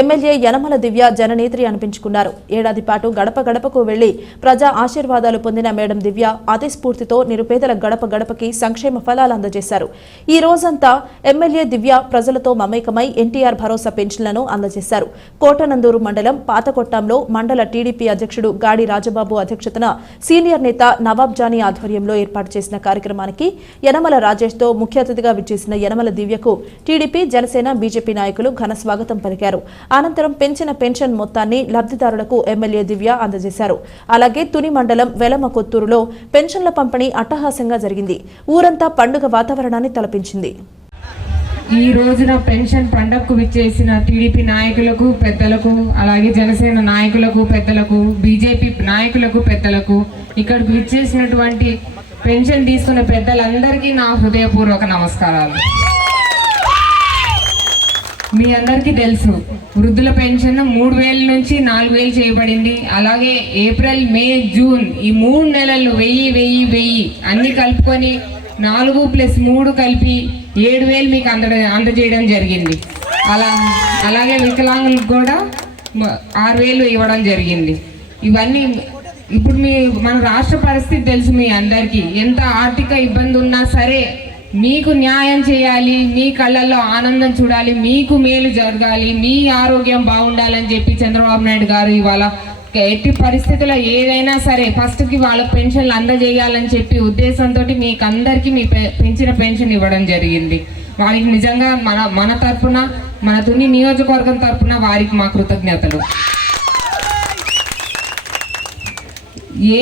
MLA Yanamala దివ్య జననేత్రి అనిపించుకున్నారు. ఏడాది పాటు గడప గడపకు వెళ్ళి ప్రజా ఆశీర్వాదాలు పొందిన మేడం దివ్య అతిస్ఫూర్తితో నిరుపేదల గడప గడపకి సంక్షేమ ఫలాలు అందజేశారు. ఈ రోజంతా ఎమ్మెల్యే దివ్య ప్రజలతో మమేకమై ఎన్టీఆర్ భరోసా పెన్షన్లను అందజేశారు. కోటనందూరు మండలం పాతకొట్టంలో మండల టీడీపీ అధ్యక్షుడు గాడి రాజబాబు అధ్యక్షతన సీనియర్ నేత నవాబ్ జానీ ఆధ్వర్యంలో ఏర్పాటు చేసిన కార్యక్రమానికి యనమల రాజేష్తో ముఖ్య అతిథిగా విచ్చేసిన యనమల దివ్యకు టీడీపీ జనసేన బీజేపీ నాయకులు ఘన స్వాగతం పలికారు. అనంతరం పెంచిన పెన్షన్ మొత్తాన్ని లబ్ధిదారులకు ఎమ్మెల్యే దివ్య అందజేశారు. అలాగే తుని మండలం వెలమ కొత్తూరులో పెన్షన్ల పంపిణీ అట్టహాసంగా జరిగింది. ఊరంతా పండుగ వాతావరణాన్ని తలపించింది. ఈ రోజున పెన్షన్ పండగకు విచ్చేసిన టీడీపీ నాయకులకు పెద్దలకు అలాగే జనసేన నాయకులకు పెద్దలకు బీజేపీ నాయకులకు పెద్దలకు ఇక్కడికి విచ్చేసినటువంటి పెన్షన్ తీసుకున్న పెద్దలందరికీ నా హృదయపూర్వక నమస్కారాలు. మీ అందరికీ తెలుసు వృద్ధుల పెన్షన్ మూడు వేల నుంచి నాలుగు వేలు చేయబడింది. అలాగే ఏప్రిల్ మే జూన్ ఈ మూడు నెలలు వెయ్యి వెయ్యి వెయ్యి అన్ని కలుపుకొని నాలుగు ప్లస్ మూడు కలిపి ఏడు వేలు మీకు అంద అందజేయడం జరిగింది. అలా అలాగే వికలాంగులకు కూడా ఆరు వేలు ఇవ్వడం జరిగింది. ఇవన్నీ ఇప్పుడు మీ మన రాష్ట్ర పరిస్థితి తెలుసు మీ అందరికీ. ఎంత ఆర్థిక ఇబ్బంది ఉన్నా సరే మీకు న్యాయం చేయాలి మీ కళ్ళల్లో ఆనందం చూడాలి మీకు మేలు జరగాలి మీ ఆరోగ్యం బాగుండాలని చెప్పి చంద్రబాబు నాయుడు గారు ఇవాళ ఎట్టి పరిస్థితుల్లో ఏదైనా సరే ఫస్ట్కి వాళ్ళ పెన్షన్లు అందజేయాలని చెప్పి ఉద్దేశంతో మీకు అందరికీ మీ పెంచిన పెన్షన్ ఇవ్వడం జరిగింది. వారికి నిజంగా మన మన తరఫున మన తుని నియోజకవర్గం తరఫున వారికి మా కృతజ్ఞతలు.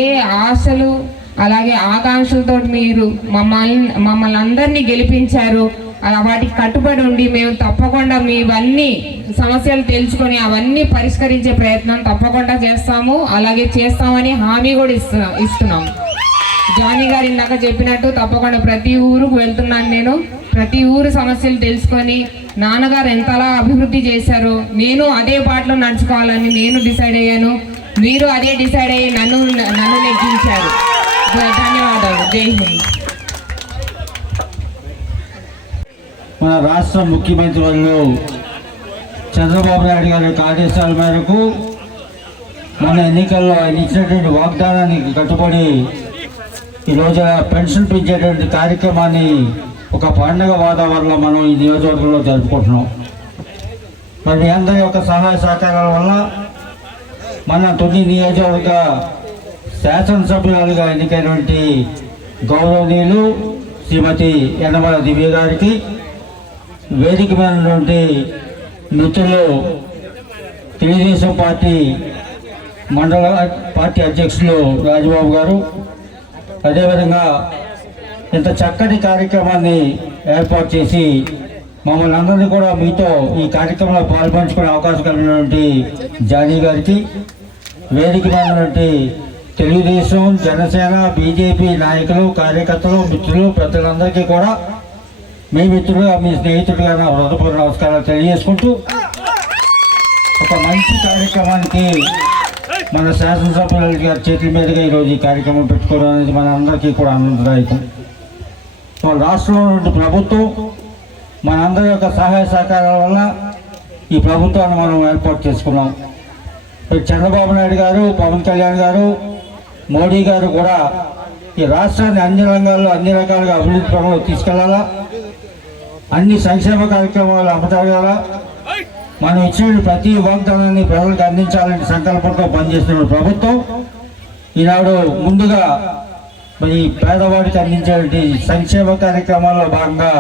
ఏ ఆశలు అలాగే ఆకాంక్షలతో మీరు మమ్మల్ని మమ్మల్ని అందరినీ గెలిపించారు. అలా వాటికి కట్టుబడి ఉండి మేము తప్పకుండా మీవన్నీ సమస్యలు తెలుసుకొని అవన్నీ పరిష్కరించే ప్రయత్నం తప్పకుండా చేస్తాము. అలాగే చేస్తామని హామీ కూడా ఇస్తున్నా. ఇస్తున్నాము జానీ గారు ఇందాక చెప్పినట్టు తప్పకుండా ప్రతి ఊరుకు వెళ్తున్నాను నేను. ప్రతి ఊరు సమస్యలు తెలుసుకొని నాన్నగారు ఎంతలా అభివృద్ధి చేశారో నేను అదే బాటలో నడుచుకోవాలని నేను డిసైడ్ అయ్యాను. మీరు అదే డిసైడ్ అయ్యి నన్ను నన్ను నెగ్గించారు ధన్యవాదాలు. జై హింద్. మన రాష్ట్ర ముఖ్యమంత్రి వాళ్ళు చంద్రబాబు నాయుడు గారి ఆదేశాల మేరకు మన ఎన్నికల్లో ఆయన ఇచ్చినటువంటి వాగ్దానానికి కట్టుబడి ఈరోజు పెన్షన్ పెంచేటువంటి కార్యక్రమాన్ని ఒక పండగ వాతావరణంలో మనం ఈ నియోజకవర్గంలో జరుపుకుంటున్నాం. మరి మీ అందరి యొక్క సహాయ సహకారాల వల్ల మన తొమ్మిది నియోజకవర్గ శాసనసభ్యురాలుగా ఎన్నికైనటువంటి గౌరవనీయులు శ్రీమతి యనమల దివ్య గారికి వేదిక మీద ఉన్నటువంటి మిత్రులు తెలుగుదేశం పార్టీ మండల పార్టీ అధ్యక్షులు రాజబాబు గారు. అదేవిధంగా ఇంత చక్కటి కార్యక్రమాన్ని ఏర్పాటు చేసి మమ్మల్ని అందరినీ కూడా మీతో ఈ కార్యక్రమంలో పాల్పంచుకునే అవకాశం కలిగినటువంటి జానీ గారికి వేదిక ఉన్నటువంటి తెలుగుదేశం జనసేన బీజేపీ నాయకులు కార్యకర్తలు మిత్రులు ప్రజలందరికీ కూడా మీ మిత్రులుగా మీ స్నేహితులుగా నా హృదయపూర్వక నమస్కారాలు తెలియజేసుకుంటూ ఒక మంచి కార్యక్రమానికి మన శాసనసభ్యుల గారి చేతుల మీదుగా ఈరోజు ఈ కార్యక్రమం పెట్టుకోవడం అనేది మన అందరికీ కూడా ఆనందదాయకం. మన రాష్ట్రంలో ఉన్న ప్రభుత్వం మనందరి యొక్క సహాయ సహకారాల వల్ల ఈ ప్రభుత్వాన్ని మనం ఏర్పాటు చేసుకున్నాం. చంద్రబాబు నాయుడు గారు పవన్ కళ్యాణ్ గారు మోడీ గారు కూడా ఈ రాష్ట్రాన్ని అన్ని రంగాల్లో అన్ని రకాలుగా అభివృద్ధి పనులు తీసుకెళ్ళాలా? అన్ని సంక్షేమ కార్యక్రమాలు అమజరగాల మనం ఇచ్చిన ప్రతి వాగ్దానాన్ని ప్రజలకు అందించాలనే సంకల్పంతో పనిచేస్తున్న ప్రభుత్వం ఈనాడు ముందుగా మరి పేదవాడికి అందించేటువంటి సంక్షేమ కార్యక్రమాల్లో భాగంగా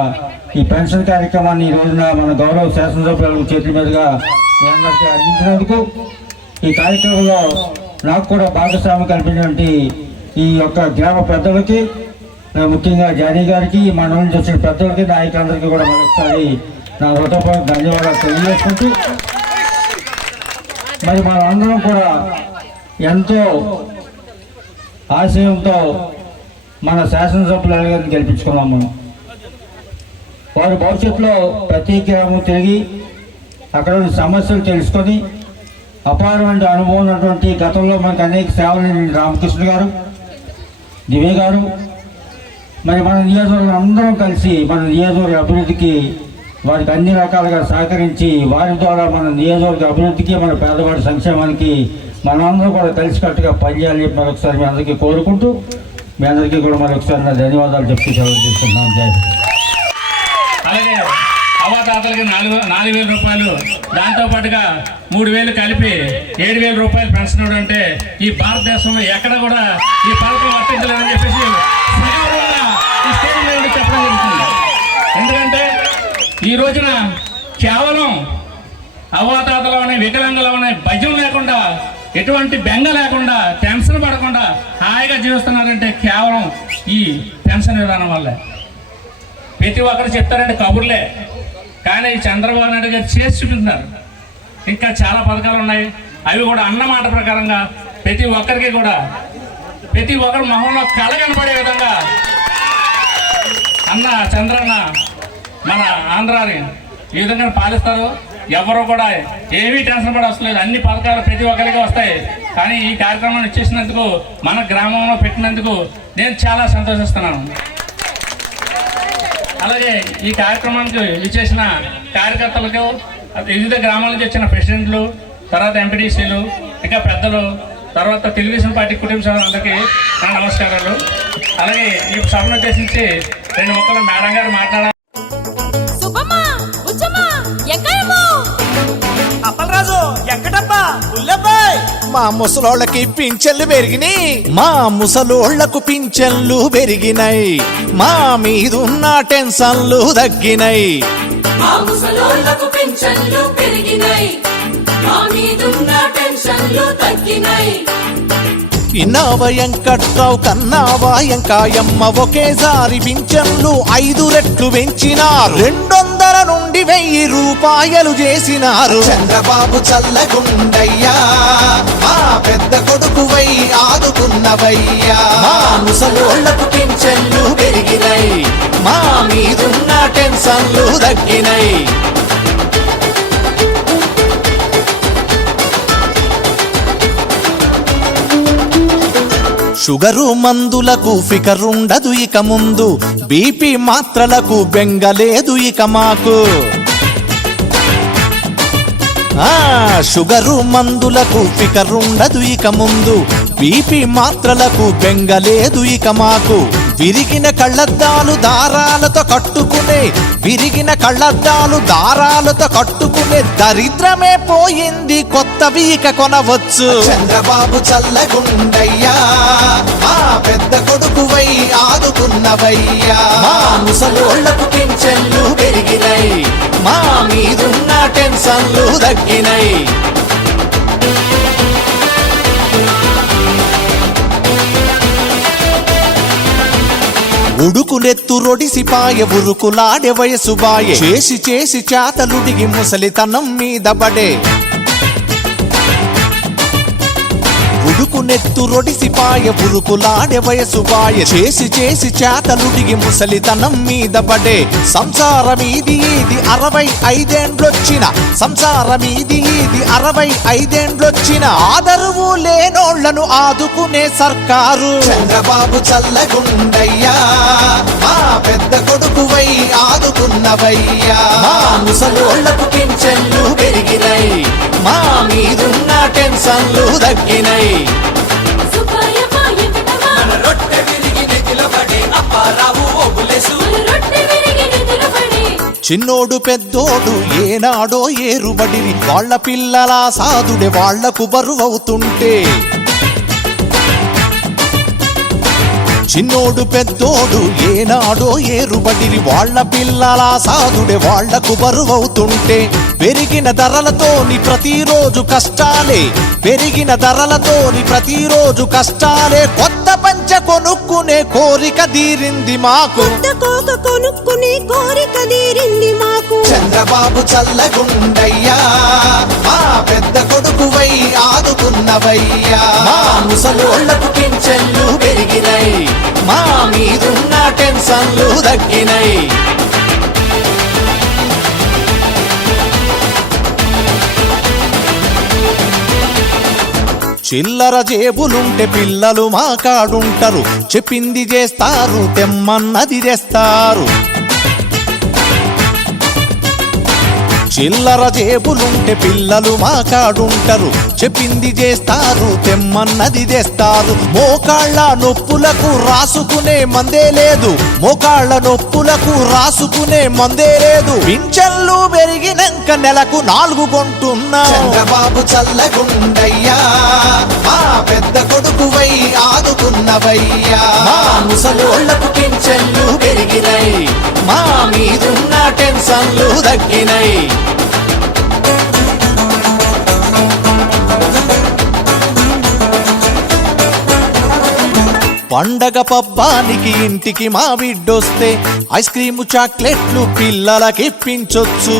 ఈ పెన్షన్ కార్యక్రమాన్ని ఈ రోజున మన గౌరవ శాసనసభ్యులకు చేతుల మీదుగా మీ అందరికీ అందించినందుకు ఈ కార్యక్రమంలో నాకు కూడా భాగస్వామి కల్పించినటువంటి ఈ యొక్క గ్రామ పెద్దలకి ముఖ్యంగా జానీ గారికి ఈ మండలం నుంచి వచ్చిన పెద్దలకి నాయకులందరికీ కూడా మరొకసారి నా హృదయపూర్వక ధన్యవాదాలు తెలియజేసుకుంటూ మరి మనందరం అందరం కూడా ఎంతో ఆశయంతో మన శాసనసభ్యులు గారిని గెలిపించుకున్నాం మనం. వారు భవిష్యత్తులో ప్రతి గ్రామం తిరిగి అక్కడ ఉన్న సమస్యలు తెలుసుకొని అపారమైన అనుభవం ఉన్నటువంటి గతంలో మనకు అనేక సేవలు రామకృష్ణ గారు దివ్య గారు. మరి మన నియోజకవర్గం అందరం కలిసి మన నియోజకవర్గ అభివృద్ధికి వారికి అన్ని రకాలుగా సహకరించి వారి ద్వారా మన నియోజకవర్గ అభివృద్ధికి మన పేదవాడి సంక్షేమానికి మనందరం కూడా కలిసికట్టుగా పనిచేయాలని చెప్పి మరొకసారి మీ అందరికీ కోరుకుంటూ మీ అందరికీ కూడా మరొకసారి నా ధన్యవాదాలు చెప్తూ సెలవు తీసుకుంటున్నాను. జై అవ్వాతాతలకి నాలుగు నాలుగు వేల రూపాయలు. దాంతో పాటుగా మూడు వేలు కలిపి ఏడు వేల రూపాయలు పెన్షన్ అంటే ఈ భారతదేశంలో ఎక్కడ కూడా ఈ పథకం వర్తించలేదని చెప్పేసి ఈ స్టేజ్ మీద చెప్పడం జరుగుతుంది. ఎందుకంటే ఈ రోజున కేవలం అవ్వాతాతలు అనే భయం లేకుండా ఎటువంటి బెంగ లేకుండా టెన్షన్ పడకుండా హాయిగా జీవిస్తున్నారంటే కేవలం ఈ పెన్షన్ విధానం వల్లే. ప్రతి ఒక్కరు చెప్తారంటే కబుర్లే. కానీ ఈ చంద్రబాబు నాయుడు గారు చేసి చూపిస్తున్నారు ఇంకా చాలా పథకాలు ఉన్నాయి. అవి కూడా అన్నమాట ప్రకారంగా ప్రతి ఒక్కరికి కూడా ప్రతి ఒక్కరి మొహంలో కళ కనపడే విధంగా అన్న చంద్రన్న మన ఆంధ్రాని ఈ విధంగా పాలిస్తారు. ఎవరు కూడా ఏమీ టెన్షన్ పడి వస్తలేదు అన్ని పథకాలు ప్రతి ఒక్కరికి వస్తాయి. కానీ ఈ కార్యక్రమాన్ని ఇచ్చేసినందుకు మన గ్రామంలో పెట్టినందుకు నేను చాలా సంతోషిస్తున్నాను. అలాగే ఈ కార్యక్రమానికి విచ్చేసిన కార్యకర్తలకు వివిధ గ్రామాల నుంచి వచ్చిన ప్రెసిడెంట్లు తర్వాత ఎంపీటీసీలు ఇంకా పెద్దలు తర్వాత తెలుగుదేశం పార్టీ కుటుంబ సభ్యులందరికీ నా నమస్కారాలు. అలాగే ఈ సభను ఉద్దేశించి రెండు మొక్కలు మేడం గారు మాట్లాడాలి మా ముసలోళ్ళకి పింఛన్లు పెరిగినాయి. మా ముసలోళ్ళకు పింఛన్లు పెరిగినాయి. మా మీదున్న టెన్షన్లు తగ్గినాయి. మా ముసలోళ్ళకు పింఛన్లు పెరిగినాయి. మా మీదున్న టెన్షన్లు తగ్గినాయి. ఇన్నావ ఎంకట్రావు కన్నావా? ఎంకాయమ్మ ఒకేసారి పింఛన్లు ఐదు రెట్లు పెంచినారు. రెండొందల నుండి వెయ్యి రూపాయలు చేసినారు. చంద్రబాబు చల్లగుండయ్యా మా పెద్ద కొడుకు వై ఆదుకున్నవయ్యా. మా ముసలోళ్ళకు పింఛన్లు పెరిగినాయి మా మీదున్న టెన్షన్లు తగ్గినాయి షుగరు మందులకు ఫికరుండదు ఇక ముందు. బీపీ మాత్రలకు బెంగలేదు ఇక మాకు. షుగరు మందులకు ఫికరుండదు ఇక ముందు. బీపీ మాత్రలకు బెంగలేదు ఇక మాకు. విరిగిన కళ్ళద్దాలు దారాలతో కట్టుకునే విరిగిన కళ్ళద్దాలు దారాలతో కట్టుకునే దరిద్రమే పోయింది కొత్తవి ఇక కొనవచ్చు. చంద్రబాబు చల్లగుండయ్యా మా పెద్ద కొడుకు వై ఆదుకున్నవయ్యా. మా ముసలోళ్ళకు పింఛన్లు పెరిగినాయి మా మీదున్న టెన్షన్లు తగ్గినాయి ఉడుకులెత్తు రొడిసిపాయ ఉరుకులాడే వయసు బాయే చేసి చేసి చేతలుడిగి ముసలితనం మీద పడే. ఉడుకునెత్తు రొడిసిపాయ ఉరుకులాడే వయసు బాయ చేసి చేసి చేతలుడిగి ముసలితనం మీద పడే. సంసారమీది ఇది అరవై ఐదేండ్లొచ్చిన. సంసారమీది ఇది అరవై ఐదేండ్లొచ్చిన. ఆదరువు లేనోళ్ళను ఆదుకునే సర్కారు. చంద్రబాబు చల్లగుండయ్యా మా పెద్ద కొడుకు వై ఆదుకున్నవయ్యా. మా ముసలోళ్ళకు పింఛన్లు పెరిగినాయి మా మీదున్న టెన్షన్లు నిద్రపడి చిన్నోడు పెద్దోడు ఏనాడో ఏరుబడిరి. వాళ్ళ పిల్లల సాదుడే వాళ్ళకు బరువవుతుంటే చిన్నోడు పెద్దోడు ఏనాడో ఏరుబడిరి. వాళ్ళ పిల్లల సాదుడే వాళ్ళకు బరువవుతుంటే పెరిగిన ధరలతోని ప్రతిరోజు కష్టాలే. పెరిగిన ధరలతోని ప్రతిరోజు కష్టాలే. కొత్త పంచ కొనుక్కునే కోరిక తీరింది మాకు. కోక కొనుక్కునే కోరిక తీరింది మాకు. చంద్రబాబు చల్లగుండయ్యా మా పెద్ద కొడుకు వై ఆదుకున్నవయ్యా ముసలోళ్ళకు పెరిగినాయి మా మీదున్న టెన్షన్లు తగ్గినాయి. చిల్లర జేబులుంటే పిల్లలు మా కాడుంటారు. చెప్పింది చేస్తారు తెమ్మన్నది తెస్తారు చిల్లర జేబులుంటే పిల్లలు మా కాడుంటరు. చెప్పింది చేస్తారు తెమ్మన్నది తెస్తారు మోకాళ్ళ నొప్పులకు రాసుకునే మందే లేదు. మోకాళ్ళ నొప్పులకు రాసుకునే మందే లేదు. పింఛన్లు పెరిగినాక నెలకు నాలుగు కొంటున్నా. చంద్రబాబు చల్లగుండయ్యా మా పెద్ద కొడుకువై ఆదుకున్నవయ్యా. మా ముసలోళ్ళకు పింఛన్లు పెరిగినాయి మా మీదున్న టెన్షన్లు తగ్గినాయి పండగ పబ్బానికి ఇంటికి మా బిడ్డొస్తే ఐస్ క్రీము చాక్లెట్లు పిల్లలకి ఇప్పించొచ్చు.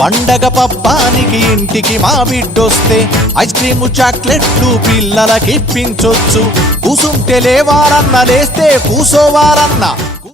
పండగ పబ్బానికి ఇంటికి మా బిడ్డొస్తే ఐస్ క్రీము చాక్లెట్లు పిల్లలకి ఇప్పించొచ్చు. కూసుంటే లేవారన్న లేస్తే కూసోవారన్న